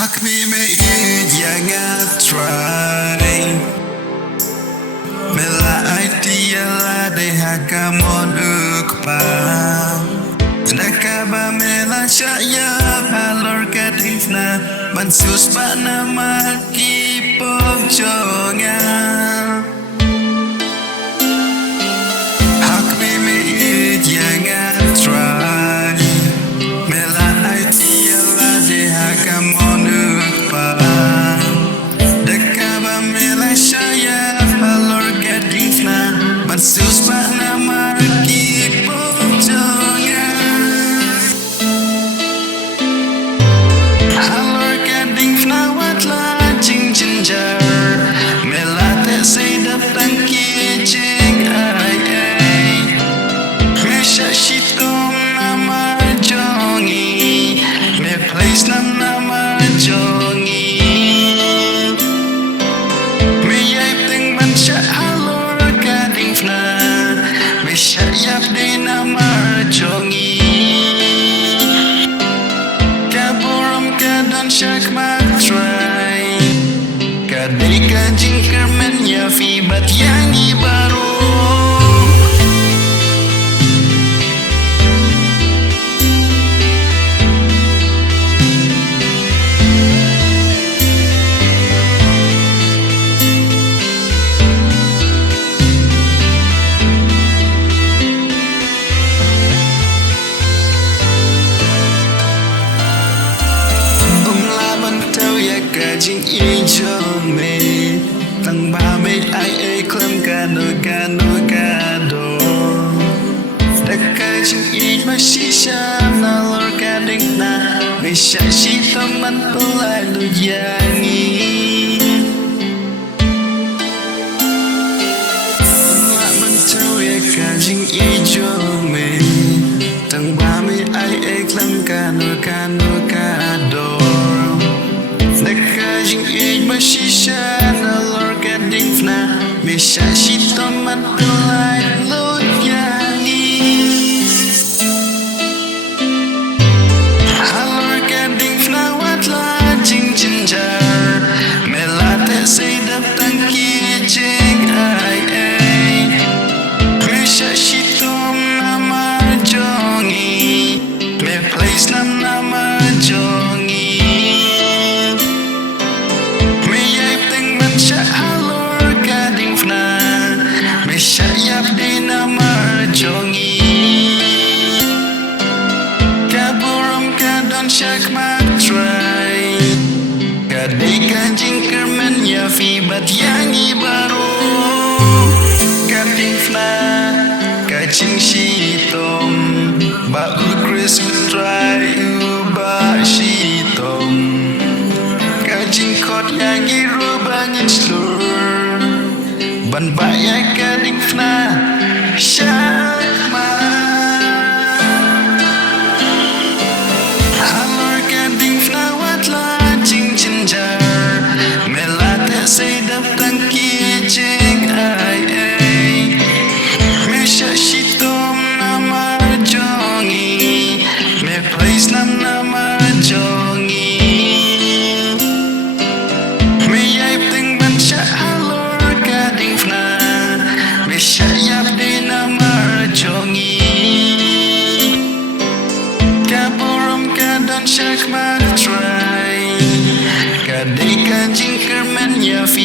Hak me jangan try Mela idea la de hakamon ukpa Nakaba mela shaya halor kadifna Mansus pa nama kipok jongan Hak me jangan try Mela idea la de hakamon ukpa Nakaba mela shaya halor kadifna Mansus pa nama kipok jongan Halor kading fnawat la jing jinjar Melate say datang ki jing ai Mesha shitom nama jongi Me place nam nama jongi Me yai ting ban sha halor kading fna Me sha yap de nama jongi Shak mak try Kadai kajing kermen ya fi bat yang baru Kajing ijon me Tang ba me ai klam kado Da kajing ij ma shisha Nalor kading na Me sha shitom man pulai lu yangi La man tau ya kajing ijon me Tang ba me ai klam kado Nakajing ij ma shisha Nalor kading fna Me sha shitom man pulai lu yangi Halor kading fna wat la jing jinjar Melate say datang ki jing ai Me sha shitom nama jongi Me place nam nama jongi Shayap di nama jongi Kaburum kadon syak mak try Kadai kanjing kermen ya fi bat yangi baru Kading fna kacing shitom Ba ukris try ba shitom Kacing kot yangi rubangin slur Ban baya kading fna shakma Halor kading fna wat la jing jinjar Melate say datang ki jing ai Me sha shitom nama jongi Me place nam nama jongi Me yai ting ban sha Shayap di nama jongi Kaburum kadon syak mak try Kadai kanjing kermen ya fi